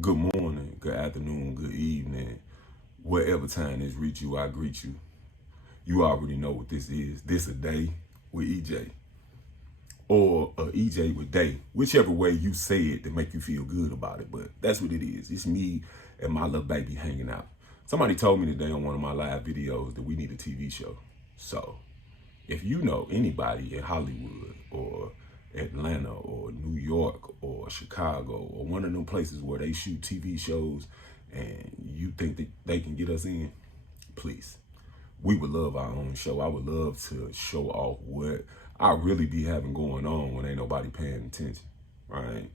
Good morning, good afternoon, good evening. Whatever time this reach you, I greet you. You already know what this is. This a day with EJ. Or a EJ with day. Whichever way you say it to make you feel good about it. But that's what it is. It's me and my little baby hanging out. Somebody told me today on one of my live videos that we need a TV show. So if you know anybody in Hollywood or Atlanta or New York or Chicago or one of them places where they shoot TV shows and you think that they can get us in, please. We would love our own show. I would love to show off what I really be having going on when ain't nobody paying attention, right?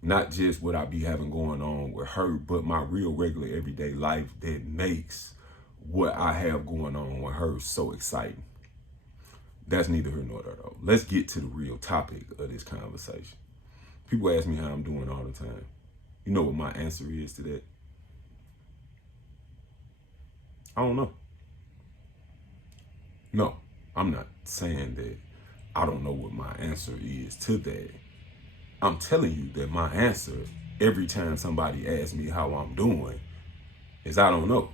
Not just what I be having going on with her, but my real regular everyday life that makes what I have going on with her so exciting. That's neither here nor there, though. Let's get to the real topic of this conversation. People ask me how I'm doing all the time. You know what my answer is to that? I don't know. No, I'm not saying that I don't know what my answer is to that. I'm telling you that my answer every time somebody asks me how I'm doing is I don't know.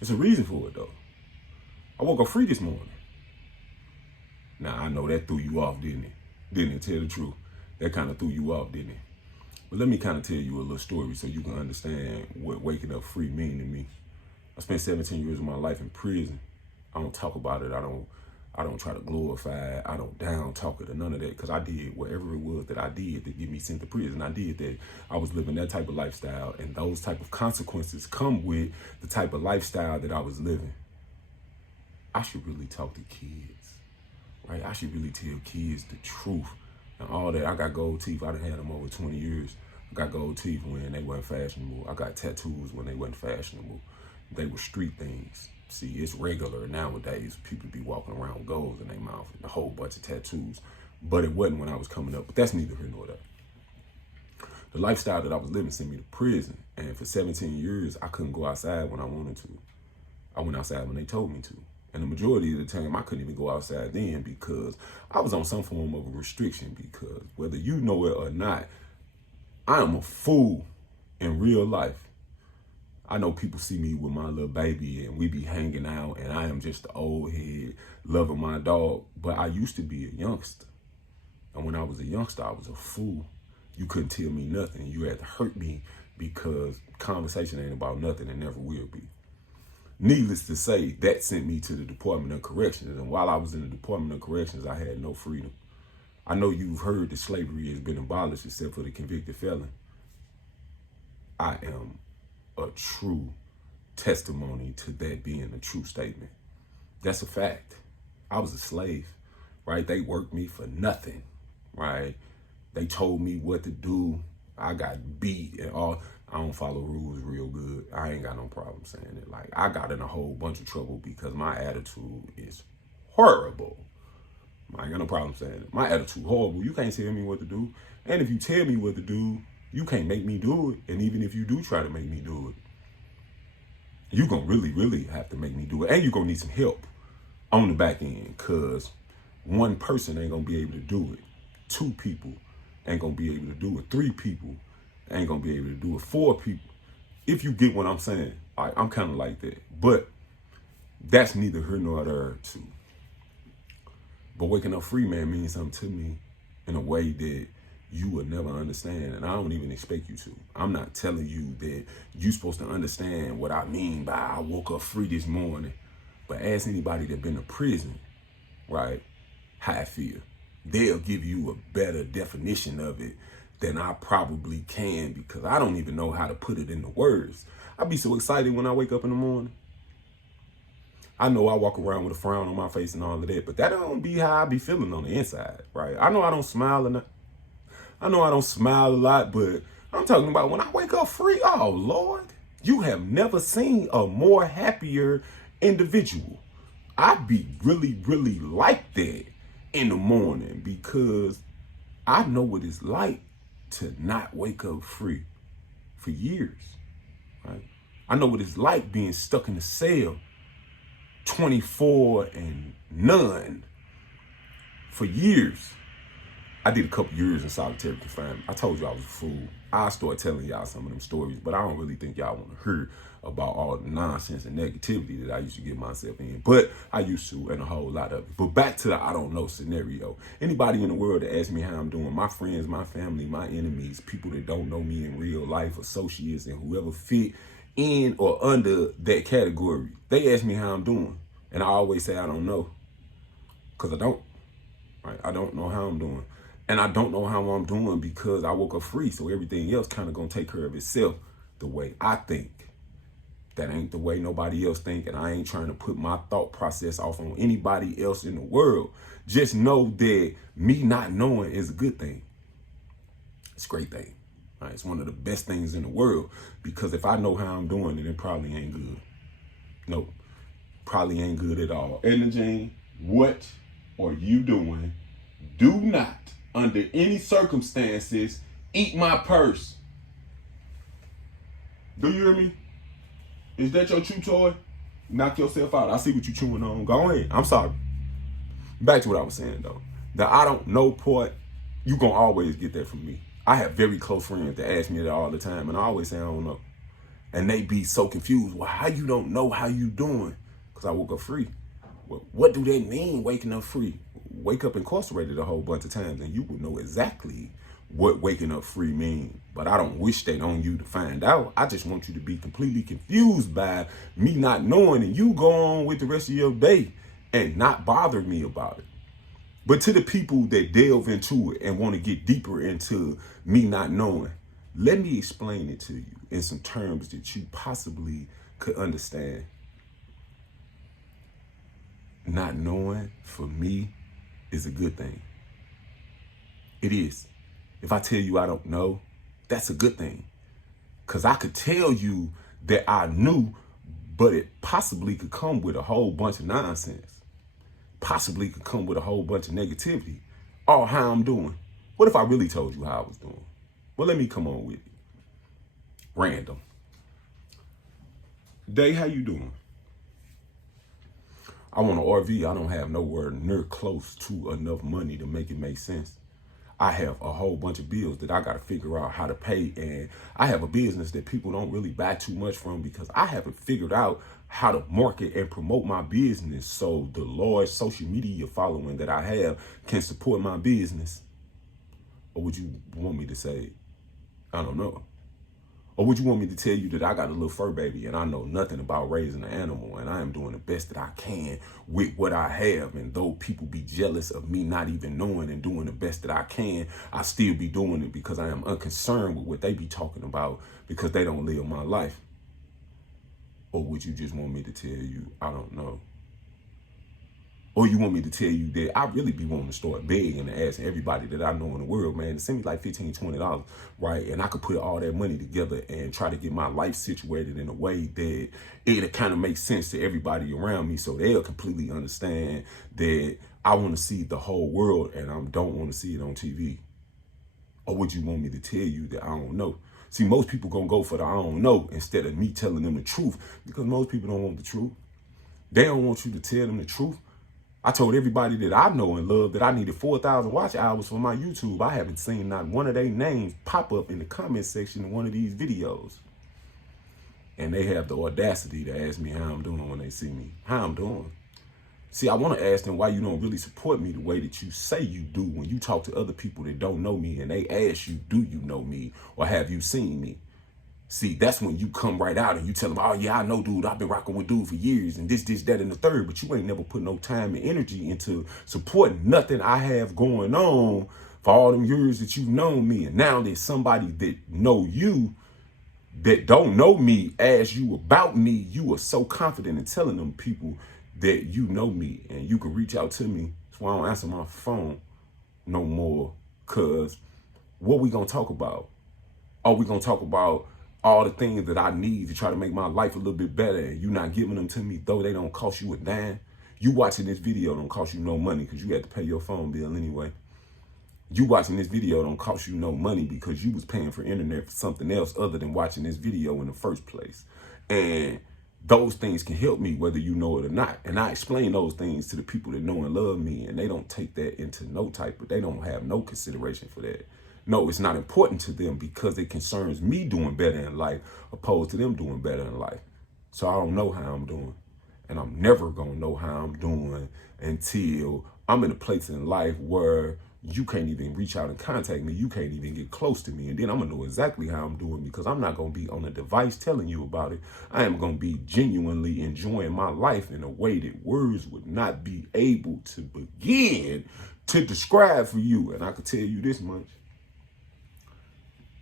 There's a reason for it, though. I woke up free this morning. Now, I know that threw you off, didn't it? Didn't it? Tell the truth. That kind of threw you off, didn't it? But let me kind of tell you a little story so you can understand what waking up free mean to me. I spent 17 years of my life in prison. I don't talk about it. I don't try to glorify it. I don't down talk it or none of that, because I did whatever it was that I did to get me sent to prison. I did that. I was living that type of lifestyle, and those type of consequences come with the type of lifestyle that I was living. I should really talk to kids, right? I should really tell kids the truth and all that. I got gold teeth. I done had them over 20 years. I got gold teeth when they weren't fashionable. I got tattoos when they weren't fashionable. They were street things. See, it's regular nowadays. People be walking around with gold in their mouth and a whole bunch of tattoos. But it wasn't when I was coming up. But that's neither here nor there. The lifestyle that I was living sent me to prison. And for 17 years, I couldn't go outside when I wanted to. I went outside when they told me to. And the majority of the time, I couldn't even go outside then because I was on some form of a restriction. Because whether you know it or not, I am a fool in real life. I know people see me with my little baby and we be hanging out and I am just the old head loving my dog. But I used to be a youngster. And when I was a youngster, I was a fool. You couldn't tell me nothing. You had to hurt me because conversation ain't about nothing and never will be. Needless to say, that sent me to the Department of Corrections. And while I was in the Department of Corrections, I had no freedom. I know you've heard that slavery has been abolished except for the convicted felon. I am a true testimony to that being a true statement. That's a fact. I was a slave, right? They worked me for nothing, right? They told me what to do. I got beat and all. I don't follow rules real good. I ain't got no problem saying it. Like, I got in a whole bunch of trouble because my attitude is horrible. I ain't got no problem saying it. My attitude horrible. You can't tell me what to do. And if you tell me what to do, you can't make me do it. And even if you do try to make me do it, you're going to really, really have to make me do it. And you're going to need some help on the back end, because one person ain't going to be able to do it. 2 people ain't going to be able to do it. 3 people ain't going to be able to do it. 4 people. If you get what I'm saying, I'm kind of like that. But that's neither here nor there, too. But waking up free, man, means something to me in a way that you would never understand, and I don't even expect you to. I'm not telling you that you're supposed to understand what I mean by I woke up free this morning. But ask anybody that's been to prison, right, how I feel. They'll give you a better definition of it than I probably can, because I don't even know how to put it into words. I be so excited when I wake up in the morning. I know I walk around with a frown on my face and all of that, but that don't be how I be feeling on the inside, right? I know I don't smile enough. I know I don't smile a lot, but I'm talking about when I wake up free. Oh, Lord, you have never seen a more happier individual. I be really, really like that in the morning, because I know what it's like to not wake up free for years, right? I know what it's like being stuck in a cell 24 and none for years. I did a couple years in solitary confinement. I told you I was a fool. I'll start telling y'all some of them stories, but I don't really think y'all want to hear about all the nonsense and negativity that I used to get myself in. But I used to, and a whole lot of it. But back to the I don't know scenario. Anybody in the world that asks me how I'm doing, my friends, my family, my enemies, people that don't know me in real life, associates, and whoever fit in or under that category, they ask me how I'm doing. And I always say I don't know, because I don't. Right? I don't know how I'm doing. And I don't know how I'm doing because I woke up free. So everything else kind of going to take care of itself the way I think. That ain't the way nobody else think. And I ain't trying to put my thought process off on anybody else in the world. Just know that me not knowing is a good thing. It's a great thing. Right? It's one of the best things in the world. Because if I know how I'm doing, then it probably ain't good. Nope. Probably ain't good at all. And Jane, what are you doing? Do not, under any circumstances, eat my purse. Do you hear me? Is that your chew toy? Knock yourself out. I see what you chewing on. Go ahead. I'm sorry. Back to what I was saying, though. The I don't know part, you going to always get that from me. I have very close friends that ask me that all the time, and I always say I don't know. And they be so confused. Well, how you don't know how you doing? Because I woke up free. Well, what do that mean, waking up free? Wake up incarcerated a whole bunch of times, and you will know exactly what waking up free means. But I don't wish that on you to find out. I just want you to be completely confused by me not knowing, and you go on with the rest of your day and not bother me about it. But to the people that delve into it and want to get deeper into me not knowing, let me explain it to you in some terms that you possibly could understand. Not knowing, for me, is a good thing. It is. If I tell you I don't know, that's a good thing. Because I could tell you that I knew, but it possibly could come with a whole bunch of nonsense. Possibly could come with a whole bunch of negativity. Or how I'm doing. What if I really told you how I was doing? Well, let me come on with it. Random. Day, how you doing? I want an RV. I don't have nowhere near close to enough money to make it make sense. I have a whole bunch of bills that I got to figure out how to pay. And I have a business that people don't really buy too much from because I haven't figured out how to market and promote my business so the large social media following that I have can support my business. Or would you want me to say, I don't know? Or would you want me to tell you that I got a little fur baby and I know nothing about raising an animal and I am doing the best that I can with what I have? And though people be jealous of me not even knowing and doing the best that I can, I still be doing it because I am unconcerned with what they be talking about because they don't live my life. Or would you just want me to tell you, I don't know? Or you want me to tell you that I really be wanting to start begging and asking everybody that I know in the world, man, to send me like $15, $20, right? And I could put all that money together and try to get my life situated in a way that it kind of makes sense to everybody around me so they'll completely understand that I want to see the whole world and I don't want to see it on TV. Or would you want me to tell you that I don't know? See, most people gonna go for the I don't know instead of me telling them the truth because most people don't want the truth. They don't want you to tell them the truth. I told everybody that I know and love that I needed 4,000 watch hours for my YouTube. I haven't seen not one of their names pop up in the comment section in one of these videos. And they have the audacity to ask me how I'm doing when they see me. How I'm doing. See, I want to ask them why you don't really support me the way that you say you do when you talk to other people that don't know me and they ask you, do you know me or have you seen me? See, that's when you come right out and you tell them, oh, yeah, I know, dude. I've been rocking with dude for years and this, that, and the third. But you ain't never put no time and energy into supporting nothing I have going on for all them years that you've known me. And now there's somebody that know you that don't know me as you about me. You are so confident in telling them people that you know me and you can reach out to me. That's why I don't answer my phone no more. Because what we going to talk about? Are we going to talk about all the things that I need to try to make my life a little bit better and you not giving them to me, though they don't cost you a dime? You watching this video don't cost you no money because you had to pay your phone bill anyway. You watching this video don't cost you no money because you was paying for internet for something else other than watching this video in the first place. And those things can help me whether you know it or not. And I explain those things to the people that know and love me, and they don't take that into no type, but they don't have no consideration for that. No, it's not important to them because it concerns me doing better in life opposed to them doing better in life. So I don't know how I'm doing. And I'm never going to know how I'm doing until I'm in a place in life where you can't even reach out and contact me. You can't even get close to me. And then I'm going to know exactly how I'm doing because I'm not going to be on a device telling you about it. I am going to be genuinely enjoying my life in a way that words would not be able to begin to describe for you. And I can tell you this much.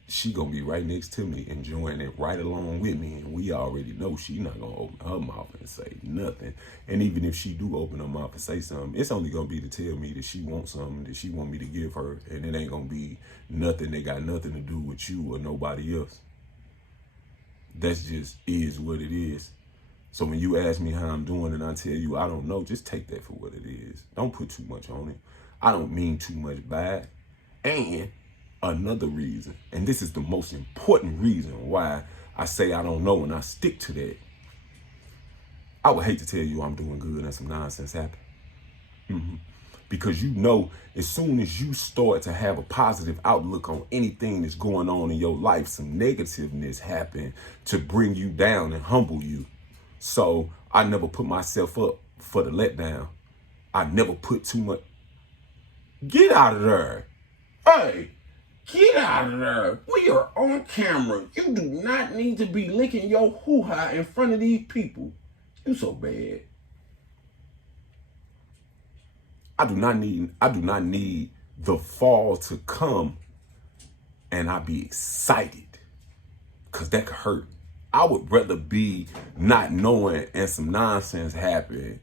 She gonna be right next to me, enjoying it right along with me, and we already know she not gonna open her mouth and say nothing. And even if she do open her mouth and say something, it's only gonna be to tell me that she wants something that she want me to give her, and it ain't gonna be nothing that got nothing to do with you or nobody else. That's just is what it is. So when you ask me how I'm doing and I tell you I don't know, just take that for what it is. Don't put too much on it. I don't mean too much by it. And another reason, and this is the most important reason why I say I don't know and I stick to that. I would hate to tell you I'm doing good and some nonsense happen. Because you know, as soon as you start to have a positive outlook on anything that's going on in your life, some negativeness happen to bring you down and humble you. So I never put myself up for the letdown. I never put too much. Get out of there. Hey. Get out of there. We are on camera. You do not need to be licking your hoo-ha in front of these people. You so bad. I do not need the fall to come and I be excited. Cause that could hurt. I would rather be not knowing and some nonsense happen.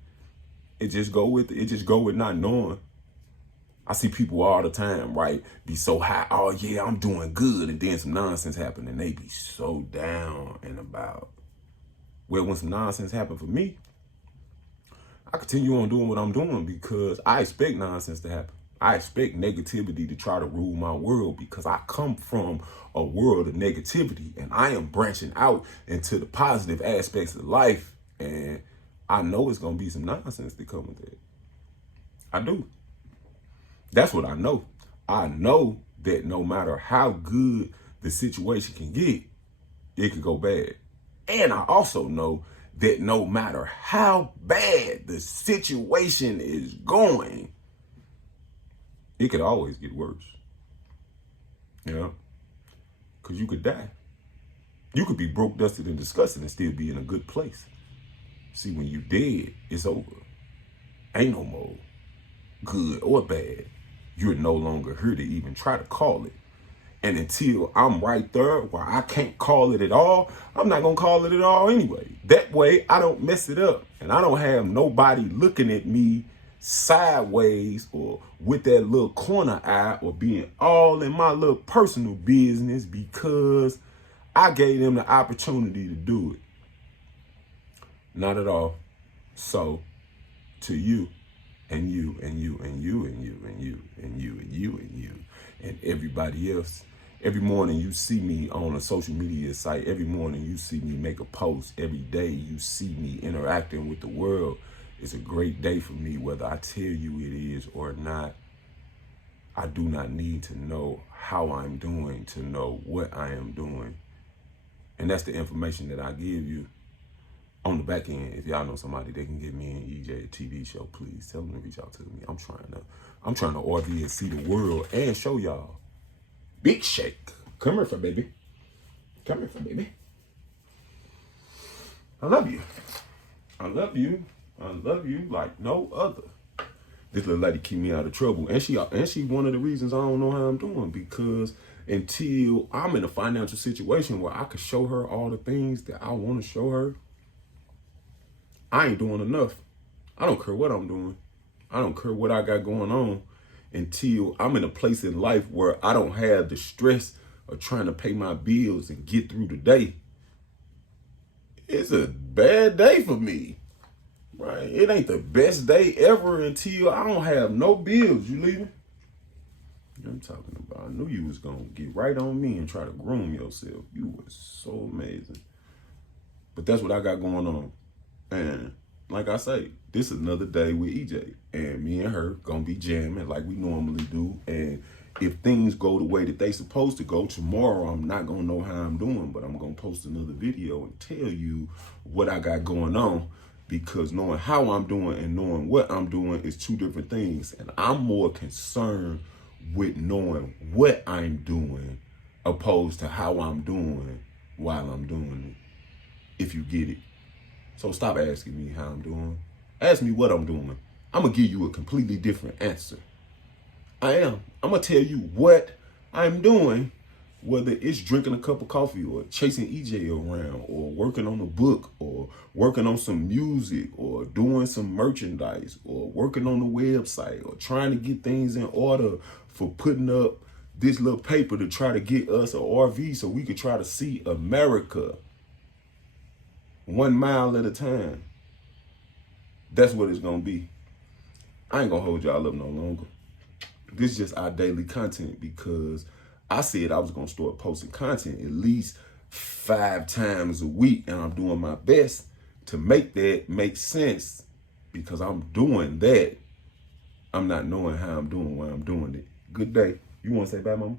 It just go with not knowing. I see people all the time, right? Be so high, oh yeah, I'm doing good. And then some nonsense happen and they be so down and about. Well, when some nonsense happen for me, I continue on doing what I'm doing because I expect nonsense to happen. I expect negativity to try to rule my world because I come from a world of negativity and I am branching out into the positive aspects of life. And I know it's going to be some nonsense that come with it. I do. That's what I know. I know that no matter how good the situation can get, it could go bad. And I also know that no matter how bad the situation is going, it could always get worse. You know? Because you could die. You could be broke, dusted, and disgusted and still be in a good place. See, when you dead, it's over. Ain't no more good or bad. You're no longer here to even try to call it. And until I'm right there where I can't call it at all, I'm not going to call it at all anyway. That way, I don't mess it up. And I don't have nobody looking at me sideways or with that little corner eye or being all in my little personal business because I gave them the opportunity to do it. Not at all. So, to you, and you, and you, and you, and you, and you, and you, and you, and you, and everybody else. Every morning you see me on a social media site. Every morning you see me make a post. Every day you see me interacting with the world. It's a great day for me, whether I tell you it is or not. I do not need to know how I'm doing to know what I am doing. And that's the information that I give you. On the back end, if y'all know somebody that can get me an EJ TV show, please tell them to reach out to me. I'm trying to RV and see the world and show y'all. Big Shake. Come here for baby. Come here for baby. I love you. I love you. I love you like no other. This little lady keep me out of trouble. And she one of the reasons I don't know how I'm doing because until I'm in a financial situation where I can show her all the things that I want to show her, I ain't doing enough. I don't care what I'm doing. I don't care what I got going on until I'm in a place in life where I don't have the stress of trying to pay my bills and get through the day. It's a bad day for me, right? It ain't the best day ever until I don't have no bills. You leaving? I'm talking about. I knew you was going to get right on me and try to groom yourself. You were so amazing. But that's what I got going on. And like I say, this is another day with EJ. And me and her gonna be jamming like we normally do. And if things go the way that they supposed to go, tomorrow I'm not gonna know how I'm doing, but I'm gonna post another video and tell you what I got going on. Because knowing how I'm doing and knowing what I'm doing is two different things. And I'm more concerned with knowing what I'm doing opposed to how I'm doing while I'm doing it, if you get it. So stop asking me how I'm doing. Ask me what I'm doing. I'm going to give you a completely different answer. I am. I'm going to tell you what I'm doing, whether it's drinking a cup of coffee or chasing EJ around or working on a book or working on some music or doing some merchandise or working on the website or trying to get things in order for putting up this little paper to try to get us a RV so we could try to see America 1 mile at a time. That's what it's going to be. I ain't going to hold y'all up no longer. This is just our daily content because I said I was going to start posting content at least 5 times a week, and I'm doing my best to make that make sense because I'm doing that. I'm not knowing how I'm doing while I'm doing it. Good day. You want to say bye, Mama?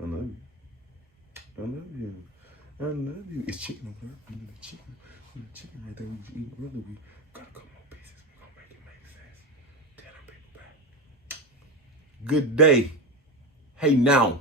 I love you. I love you. I love you. It's chicken over there. You know the chicken. You know the chicken right there. We was eating earlier. We got a couple more pieces. We're going to make it make sense. Tell them people bye. Good day. Hey, now.